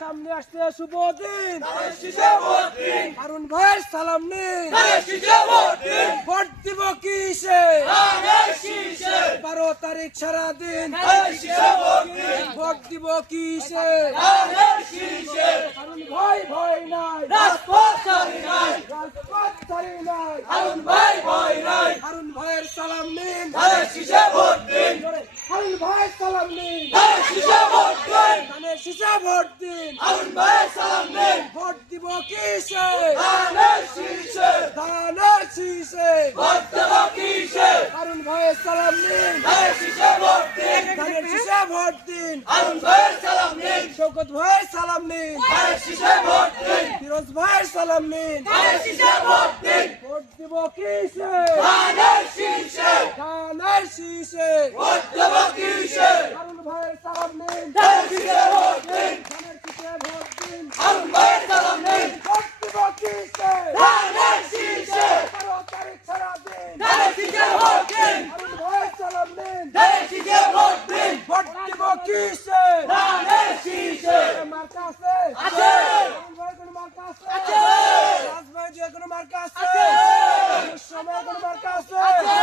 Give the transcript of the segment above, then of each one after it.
সামনে আসতে শুভ দিন। হারুন ভাই সালাম শীষে ভোট দিব কিসে? বারো তারিখ সারা দিন। ভোট দিব কিসে? ধানের ভাই ভয় নাই। রাজপথ ছাড়ি নাই। নাই। ভাই ভয় নাই। ভাইয়ের সালাম নিন। হারুন ভাই সালাম নিন ধানের শীষে ভোট দিন। ধানের শীষে ভোট দিন। হারুন ভাই সালাম দিন ভোট দিব কিসে? ধানের শীষে। ধানের শীষে। ভোট দেব কিসে? হারুন ভাইয়ের সালাম নিন ধানের শীষে ভোট দিন। ধানের শীষে ভোট দিন। হারুন ভাইয়ের সালাম দিন শৌকত ভাইয়ের সালাম নিন ধানের শীষে ভোট দিন। ফিরোজ ভাইয়ের সালাম নিন ধানের শীষে ভোট দিন। ভোট দিব কিসে? ধানের শীষে। ধানের শীষে ভোট দেব কিসে হারুন ভাইয়ের সালাম নিন ধানের শীষে ভোট দিন ধানের শীষে ভোট দিন হারুন ভাইয়ের সালাম দিন ভোট দিব কিসে ধানের শীষে বারো তারিখ সারা দিন ধানের শীষে ভোট দিন হারুন ভাইয়ের সালাম নিন ধানের শীষে ভোট দিন ভোট দিব কিসে ধানের শীষে মার্কা আছে আছে। ভাইয়ের কোনো মার্কা আছে আছে। রাজভাই যে কোনো মার্কা আছে আছে। সময় কোনো মার্কা আছে আছে।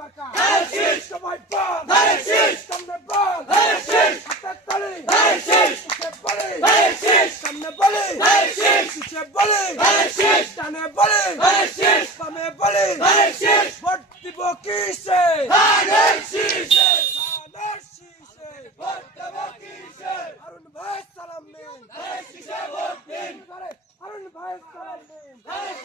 মার্কা ধানের শীষ। সবাই বল ধানের শীষ। সামনে বল ধানের শীষ। হাতের তালি ধানের শীষ। পিছে বলি ধানের শীষ। সামনে বলি ধানের শীষ। পিছে বলি ধানের শীষ। ডানে বলি ধানের শীষ। বামে বলি ধানের শীষ। ভোট দিব কিসে ধানের শীষে ধানের শীষে ভোট দেব কিসে হারুন ভাই, সালাম নিন ধানের শীষে ভোট দিন। হারুন ভাই সালাম নিন ধানের